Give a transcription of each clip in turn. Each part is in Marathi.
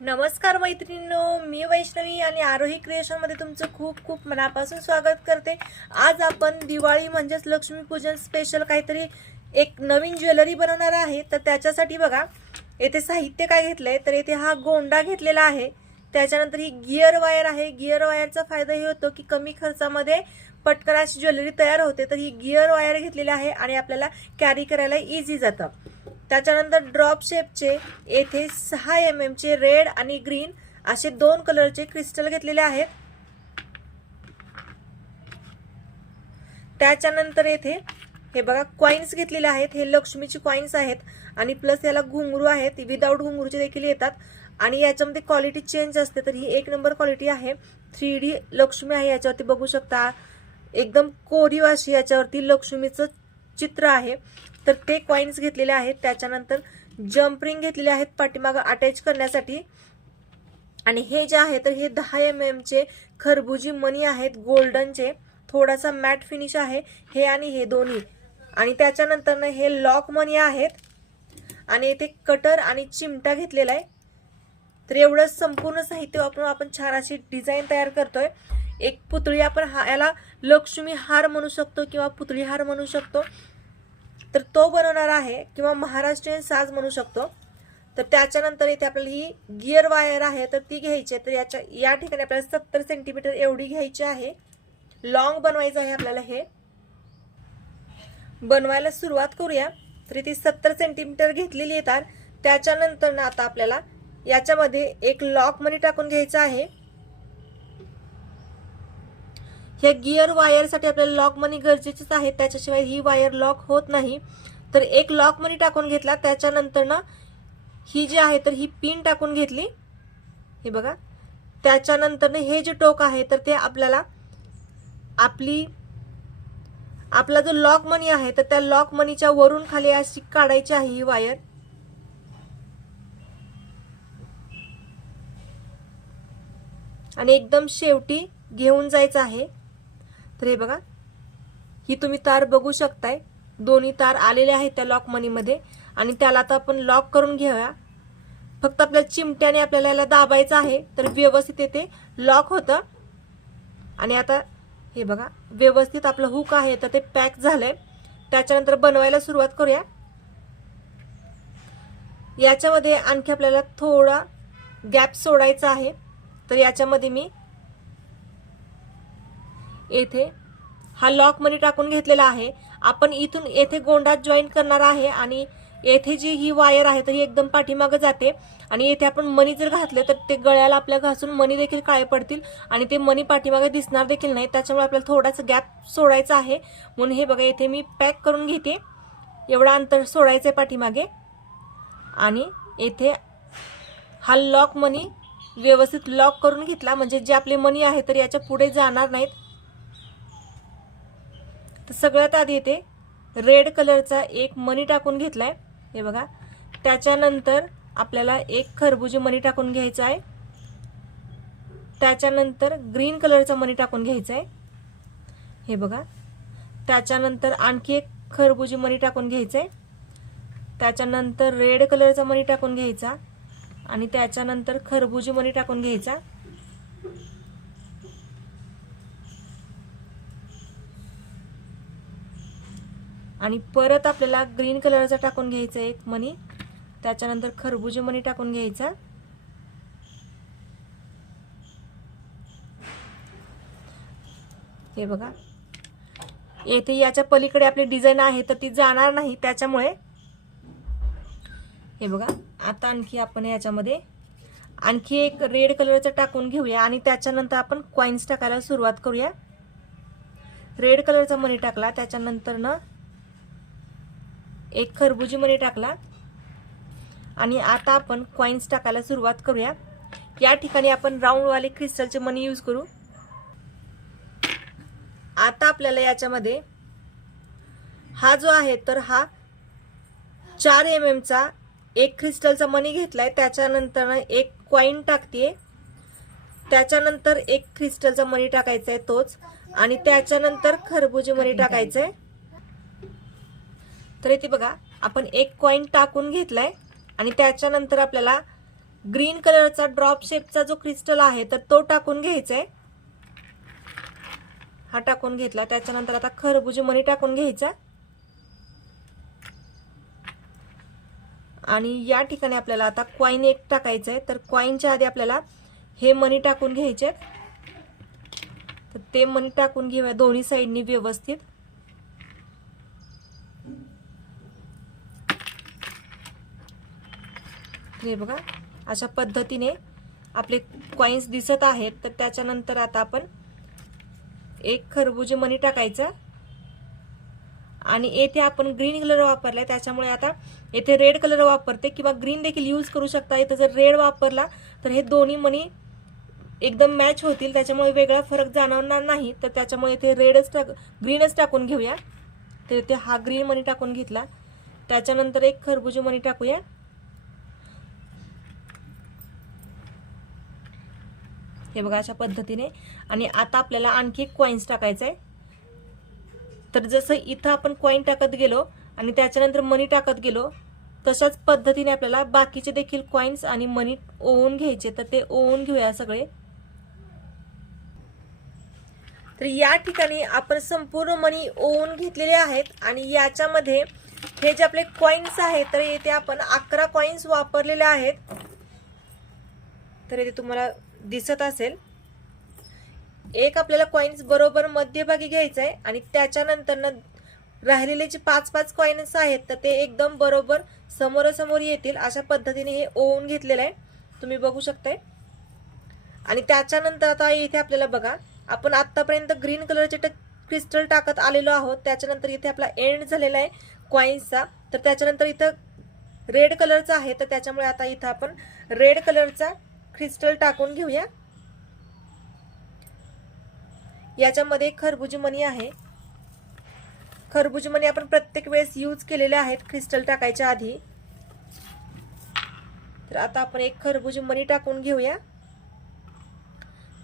नमस्कार मैत्रिणींनो मी वैष्णवी आणि आरोही क्रिएशनमध्ये तुमचं खूप खूप मनापासून स्वागत करते. आज आपण दिवाळी म्हणजेच लक्ष्मीपूजन स्पेशल काहीतरी एक नवीन ज्वेलरी बनवणार आहे. तर त्याच्यासाठी बघा येथे साहित्य काय घेतलं आहे तर येथे हा गोंडा घेतलेला आहे. त्याच्यानंतर ही गिअर वायर आहे. गिअर वायरचा फायदा हे होतो की कमी खर्चामध्ये पटकन अशी ज्वेलरी तयार होते. तर ही गिअर वायर घेतलेली आहे आणि आपल्याला कॅरी करायला इझी जातं. त्याच्यानंतर ड्रॉप शेपचे येथे सहा एम एमचे रेड आणि ग्रीन असे दोन कलरचे क्रिस्टल घेतलेले आहेत. त्याच्यानंतर येथे हे बघा कॉइन्स घेतलेले आहेत. हे लक्ष्मीचे कॉइन्स आहेत आणि प्लस याला घुंगरू आहेत. विदाऊट घुंगरूचे देखील येतात. आणि याच्यामध्ये क्वालिटी चेंज असते तर ही एक नंबर क्वालिटी आहे. थ्री डी लक्ष्मी आहे याच्यावरती बघू शकता. एकदम कोरीव अशी याच्यावरती लक्ष्मीचं चित्र आहे. तर ते कॉईन्स घेतलेले आहेत. त्याच्यानंतर जम्परिंग घेतलेले आहेत पाठीमागं अटॅच करण्यासाठी. आणि हे जे आहे तर हे दहा एम एमचे खरबुजी मनी आहेत गोल्डनचे थोडासा मॅट फिनिश आहे. हे आणि हे दोन्ही. आणि त्याच्यानंतर हे लॉक मनी आहेत. आणि इथे कटर आणि चिमटा घेतलेला आहे. तर एवढं संपूर्ण साहित्य वापरून आपण छान अशी डिझाईन तयार करतोय. एक पुतळी आपण हा याला लक्ष्मी हार म्हणू शकतो किंवा पुतळी हार म्हणू शकतो. तर तो बनवणार आहे किंवा महाराष्ट्रीयन साज म्हणू शकतो. तर त्याच्यानंतर इथे आपल्याला ही गिअर वायर आहे तर ती घ्यायची आहे. तर याच्या या ठिकाणी आपल्याला सत्तर सेंटीमीटर एवढी घ्यायची आहे. लॉंग बनवायचं आहे आपल्याला हे. बनवायला सुरुवात करूया. तर इथे सत्तर सेंटीमीटर घेतलेली येतात त्याच्यानंतर ना आता आपल्याला याच्यामध्ये एक लॉक मनी टाकून घ्यायचं आहे. ह्या गिअर वायरसाठी आपल्याला लॉक मनी गरजेचेच आहे. त्याच्याशिवाय ही वायर लॉक होत नाही. तर एक लॉक मनी टाकून घेतला. त्याच्यानंतर ना ही जी आहे तर ही पिन टाकून घेतली. हे बघा. त्याच्यानंतर हे जे टोक आहे तर ते आपल्याला आपली आपला जो लॉक मनी आहे तर त्या लॉक मनीच्या वरून खाली अशी काढायची आहे ही वायर. आणि एकदम शेवटी घेऊन जायचं आहे. तर हे बघा. ही तुम्ही तार बघू शकताय. दोन्ही तार आलेले आहेत त्या लॉक मनीमध्ये आणि त्याला आता आपण लॉक करून घेऊया. फक्त आपल्या चिमट्याने आपल्याला याला दाबायचं आहे तर व्यवस्थित येते लॉक होतं. आणि आता हे बघा व्यवस्थित आपलं हुक आहे तर ते पॅक झालंय. त्याच्यानंतर बनवायला सुरुवात करूया. याच्यामध्ये आणखी आपल्याला थोडा गॅप सोडायचा आहे. तर याच्यामध्ये मी येथे हा लॉक मनी टाकून घेतलेला आहे. आपण इथून येथे गोंडात जॉईन करणार आहे आणि येथे जी ही वायर आहे तर ही एकदम पाठीमागं जाते. आणि येथे आपण मनी जर घातले तर ते गळ्याला आपल्या घासून मनी देखील काळे पडतील आणि ते मनी पाठीमागे दिसणार देखील नाही. त्याच्यामुळे आपल्याला थोडासा गॅप सोडायचा आहे. म्हणून हे बघा येथे मी पॅक करून घेते. एवढं अंतर सोडायचं आहे पाठीमागे. आणि येथे हा लॉक मनी व्यवस्थित लॉक करून घेतला. म्हणजे जे आपले मनी आहे तर याच्यापुढे जाणार नाहीत. तर सगळ्यात आधी येते रेड कलरचा एक मणी टाकून घेतलाय. हे बघा. त्याच्यानंतर आपल्याला एक खरबुजी मणी टाकून घ्यायचा आहे. त्याच्यानंतर ग्रीन कलरचा मणी टाकून घ्यायचा आहे. हे बघा. त्याच्यानंतर आणखी एक खरबुजी मणी टाकून घ्यायचं आहे. त्याच्यानंतर रेड कलरचा मणी टाकून घ्यायचा. आणि त्याच्यानंतर खरबुजी मणी टाकून घ्यायचा. आणि परत आपल्याला ग्रीन कलरचा टाकून घ्यायचा एक मनी त्याच्यानंतर खरबुजे मनी टाकून घ्यायचा. हे बघा. येथे याच्या पलीकडे आपली डिझाईन आहे तर ती जाणार नाही त्याच्यामुळे. हे बघा. आता आणखी आपण याच्यामध्ये आणखी एक रेड कलरचं टाकून घेऊया आणि त्याच्यानंतर आपण कॉईन्स टाकायला सुरुवात करूया. रेड कलरचा मनी टाकला त्याच्यानंतर ना एक खरबुजीमध्ये टाकला. आणि आता आपण कॉईन्स टाकायला सुरुवात करूया. या ठिकाणी आपण राऊंडवाले क्रिस्टलचे मनी यूज करू. आता आपल्याला याच्यामध्ये हा जो आहे तर हा चार एम एमचा एक क्रिस्टलचा मनी घेतलाय. त्याच्यानंतर एक कॉईन टाकते त्याच्यानंतर एक क्रिस्टलचा मनी टाकायचा आहे तोच. आणि त्याच्यानंतर खरबुजी मनी टाकायचं आहे तर इथे बघा आपण एक कॉईन टाकून घेतलाय आणि त्याच्यानंतर आपल्याला ग्रीन कलरचा ड्रॉप शेपचा जो क्रिस्टल आहे तर तो टाकून घ्यायचा आहे हा टाकून घेतला. त्याच्यानंतर आता खरबुजी मनी टाकून घ्यायचा. आणि या ठिकाणी आपल्याला आता कॉईन एक टाकायचं आहे तर कॉईनच्या आधी आपल्याला हे मनी टाकून घ्यायचे तर ते मनी टाकून घेऊया दोन्ही साईडनी व्यवस्थित. हे बघा अशा पद्धतीने आपले कॉईन्स दिसत आहेत. तर त्याच्यानंतर आता आपण एक खरबुजे मनी टाकायचा. आणि येथे आपण ग्रीन कलर वापरलाय. त्याच्यामुळे आता येथे रेड कलर वापरते किंवा ग्रीन देखील यूज करू शकता. इथं जर रेड वापरला तर हे दोन्ही मनी एकदम मॅच होतील. त्याच्यामुळे वेगळा फरक जाणवणार नाही. तर त्याच्यामुळे इथे रेडच टाक ग्रीनच टाकून घेऊया. तर इथे हा ग्रीन मनी टाकून घेतला. त्याच्यानंतर एक खरबुजे मनी टाकूया. हे बघा अशा पद्धतीने. आणि आता आपल्याला आणखी एक कॉईन्स टाकायचं आहे तर जसं इथं आपण कॉईन टाकत गेलो आणि त्याच्यानंतर मनी टाकत गेलो तशाच पद्धतीने आपल्याला बाकीचे देखील कॉईन्स आणि मनी ओवून घ्यायचे. तर ते ओवून घेऊया सगळे. तर या ठिकाणी आपण संपूर्ण मनी ओवून घेतलेले आहेत आणि याच्यामध्ये हे जे आपले कॉईन्स आहेत तर येथे आपण अकरा कॉईन्स वापरलेले आहेत. तर इथे तुम्हाला दिसत असेल. एक आपल्याला कॉईन्स बरोबर मध्यभागी घ्यायचं आहे आणि त्याच्यानंतर राहिलेले जे पाच पाच कॉईन्स आहेत तर ते एकदम बरोबर समोरासमोर येतील. अशा पद्धतीने हे ओवून घेतलेलं आहे. तुम्ही बघू शकताय. आणि त्याच्यानंतर आता इथे आपल्याला बघा आपण आत्तापर्यंत ग्रीन कलरचे ट क्रिस्टल टाकत आलेलो आहोत. त्याच्यानंतर इथे आपला एंड झालेला आहे कॉईन्सचा तर त्याच्यानंतर इथं रेड कलरचा आहे. तर त्याच्यामुळे आता इथं आपण रेड कलरचा क्रिस्टल टाकून घेऊया. याच्यामध्ये खरबुजमणी आहे. खरबुजमणी आपण प्रत्येक वेळेस यूज केलेले आहेत क्रिस्टल टाकायच्या आधी. तर आता आपण एक खरबुजमणी टाकून घेऊया.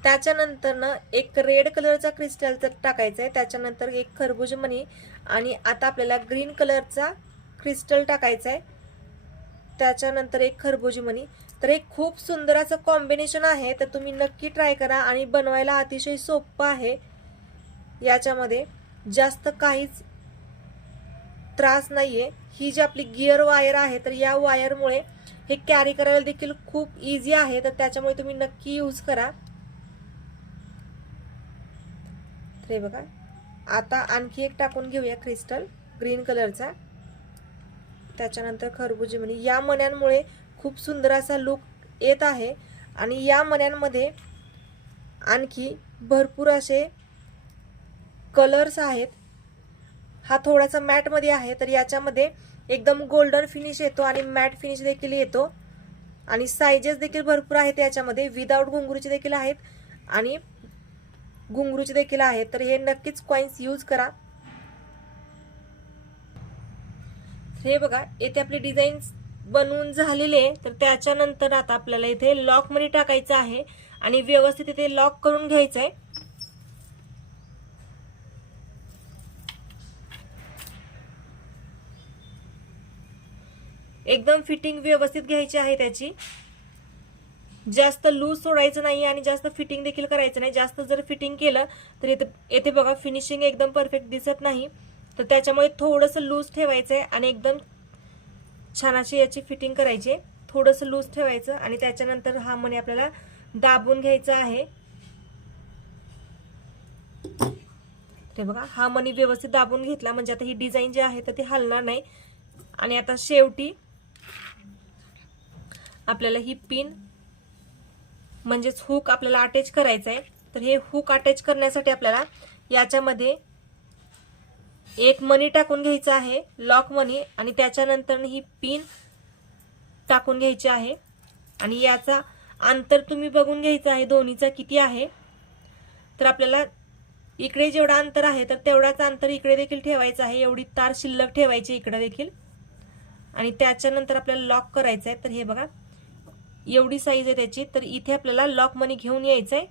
त्याच्यानंतर ना एक रेड कलरचा क्रिस्टल टाकायचा आहे त्याच्यानंतर एक खरबुजमणी आणि आता आपल्याला ग्रीन कलरचा क्रिस्टल टाकायचा आहे त्याच्यानंतर एक खरबुजी तर हे खूप सुंदर असं कॉम्बिनेशन आहे तर तुम्ही नक्की ट्राय करा आणि बनवायला अतिशय सोपं आहे. याच्यामध्ये जास्त काहीच त्रास नाही आहे ही जी आपली गिअर वायर आहे तर या वायरमुळे हे कॅरी करायला देखील खूप इझी आहे. तर त्याच्यामुळे तुम्ही नक्की यूज करा. तर हे बघा. आता आणखी एक टाकून घेऊया क्रिस्टल ग्रीन कलरचा त्याच्यानंतर खरबुजी मणी म्हणजे या मण्यांमुळे खूप सुंदर असा लुक येत आहे. आणि या मण्यांमध्ये आणखी भरपूर असे कलर्स आहेत. हा थोडासा मॅटमध्ये आहे तर याच्यामध्ये एकदम गोल्डन फिनिश येतो आणि मॅट फिनिश देखील येतो. आणि सायजेस देखील भरपूर आहेत याच्यामध्ये विदाऊट घुंगरूचे देखील आहेत आणि घुंगरूचे देखील आहेत. तर हे नक्कीच कॉईन्स यूज करा. हे बघा येथे आपली डिझाईन्स बनवून झालेले तर त्याच्यानंतर आता आपल्याला इथे लॉकमध्ये टाकायचं आहे आणि व्यवस्थित इथे लॉक करून घ्यायचं आहे. एकदम फिटिंग व्यवस्थित घ्यायची आहे त्याची. जास्त लूज सोडायचं नाही आणि जास्त फिटिंग देखील करायचं नाही. जास्त जर फिटिंग केलं तर इथे येथे बघा फिनिशिंग एकदम परफेक्ट दिसत नाही. तर त्याच्यामुळे थोडंसं लूज ठेवायचं आहे आणि एकदम छान अशी याची फिटिंग करायची. थोडंसं लूज ठेवायचं आणि त्याच्यानंतर हा मणी आपल्याला दाबून घ्यायचा आहे. ते बघा हा मणी व्यवस्थित दाबून घेतला. म्हणजे आता ही डिझाईन जी आहे तर ती हलणार नाही. आणि आता शेवटी आपल्याला ही पिन म्हणजेच हुक आपल्याला अटॅच करायचं आहे तर हे हुक अटॅच करण्यासाठी आपल्याला याच्यामध्ये एक मनी टाकून घ्यायचं आहे लॉक मनी आणि त्याच्यानंतर ही पिन टाकून घ्यायची आहे. आणि याचा अंतर तुम्ही बघून घ्यायचं आहे दोन्हीचा किती आहे. तर आपल्याला इकडे जेवढा अंतर आहे तर तेवढाच अंतर इकडे देखील ठेवायचं आहे. एवढी तार शिल्लक ठेवायची इकडे देखील. आणि त्याच्यानंतर आपल्याला लॉक करायचं आहे तर हे बघा एवढी साईज आहे त्याची. तर इथे आपल्याला लॉक मनी घेऊन यायचं आहे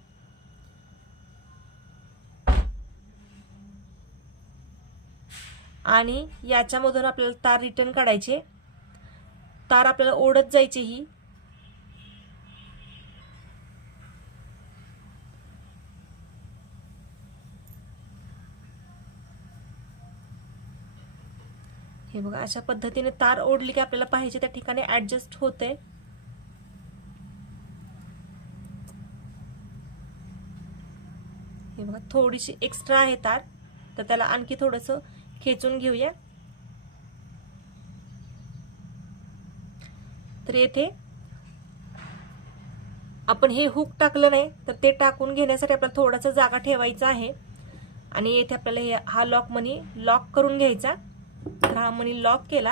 आणि याच्यामधून आपल्याला तार रिटर्न काढायचे. तार आपल्याला ओढत जायचे ही. हे बघा अशा पद्धतीने तार ओढली की आपल्याला पाहिजे त्या ठिकाणी ऍडजस्ट होते. हे बघा थोडीशी एक्स्ट्रा आहे तार. तर त्याला आणखी थोडंसं खेचून घेऊया. तर येथे आपण हे हुक टाकलं नाही तर ते टाकून घेण्यासाठी आपल्याला थोडासा जागा ठेवायचा आहे. आणि येथे आपल्याला हे हा लॉक मनी लॉक करून घ्यायचा. तर हा मनी लॉक केला.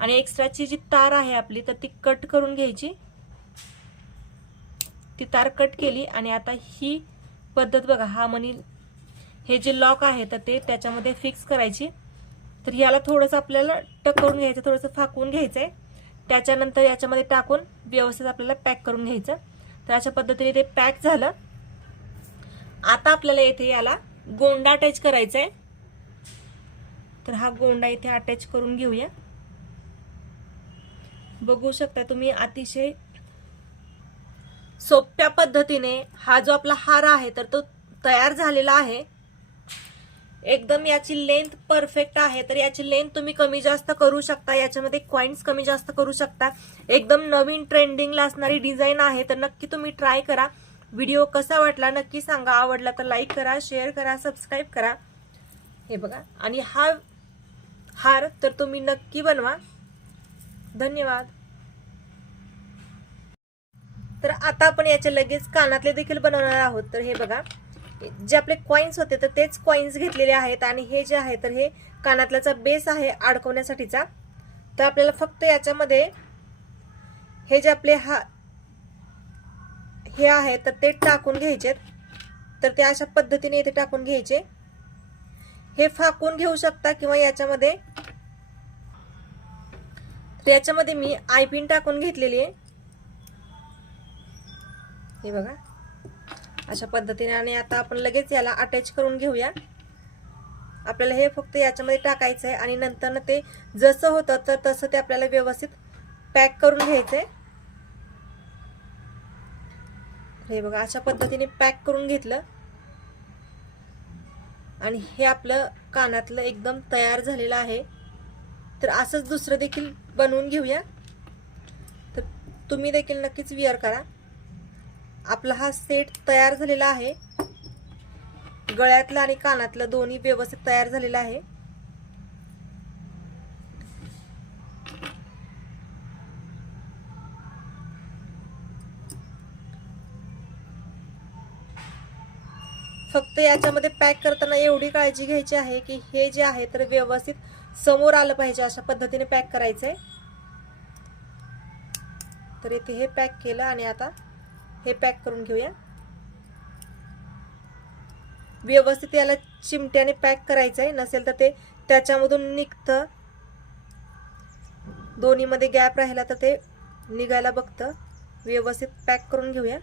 आणि एक्स्ट्राची जी तार आहे आपली तर ती कट करून घ्यायची. ती तार कट केली आणि आता ही पद्धत बघा हा मनी हे जे लॉक आहे तर ते त्याच्यामध्ये फिक्स करायची. तर याला थोडंसं आपल्याला टकवून घ्यायचं थोडंसं फाकवून घ्यायचं आहे त्याच्यानंतर याच्यामध्ये टाकून व्यवस्थित आपल्याला पॅक करून घ्यायचं. तर अशा पद्धतीने ते पॅक झालं. आता आपल्याला येथे याला गोंडा अटॅच करायचा आहे तर हा गोंडा इथे अटॅच करून घेऊया. बघू शकता तुम्ही अतिशय सोप्या पद्धतीने हा जो आपला हार आहे तर तो तयार झालेला आहे. एकदम याची लेंथ परफेक्ट आहे. तर याची लेंथ तुम्ही कमी जास्त करू शकता. याच्यामध्ये कॉइन्स कमी जास्त करू शकता. एकदम नवीन ट्रेंडिंगला असणारी डिझाईन आहे. तर नक्की तुम्ही ट्राय करा. व्हिडिओ कसा वाटला नक्की सांगा. आवडला तर लाईक करा शेअर करा सबस्क्राईब करा. हे बघा. आणि हा हार तर तुम्ही नक्की बनवा. धन्यवाद. तर आता आपण याचे लगेच कानातले देखील बनवणार आहोत. तर हे बघा. जे आपले कॉइन्स होते तर तेच कॉइन्स घेतलेले आहेत आणि हे जे आहे तर हे कानातल्याचा बेस आहे अडकवण्यासाठीचा. तर आपल्याला फक्त याच्यामध्ये हे जे आपले हा हे आहे तर ते टाकून घ्यायचे तर ते अशा पद्धतीने इथे टाकून घ्यायचे. हे फाकून घेऊ शकता किंवा याच्यामध्ये तर याच्यामध्ये मी आयपिन टाकून घेतलेली आहे. हे बघा. अशा पद्धतीने आणि आता आपण लगेच याला अटॅच करून घेऊया. आपल्याला हे फक्त याच्यामध्ये टाकायचं आहे आणि नंतर ते जसं होतं तर तसं ते आपल्याला व्यवस्थित पॅक करून घ्यायचं आहे हे बघा अशा पद्धतीने पॅक करून घेतलं. आणि हे आपलं कानातलं एकदम तयार झालेलं आहे. तर असंच दुसरं देखील बनवून घेऊया. तर तुम्ही देखील नक्कीच विअर करा. आपला हा सेट तयार झालेला आहे. गळ्यातलं आणि कानातलं दोन्ही व्यवस्थित तयार झालेलं आहे. फक्त याच्यामध्ये पॅक करताना एवढी काळजी घ्यायची आहे की हे जे आहे तर व्यवस्थित समोर आलं पाहिजे अशा पद्धतीने पॅक करायचंय. तर इथे हे पॅक केलं आणि आता हे पॅक करून घेऊया. व्यवस्थित याला चिमट्याने पॅक करायचं आहे नसेल तर ते त्याच्यामधून निघतं. दोन्हीमध्ये गॅप राहिला तर ते निघायला बघतं. व्यवस्थित पॅक करून घेऊया.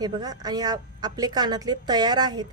हे बघा आणि आपले कानातले तयार आहेत.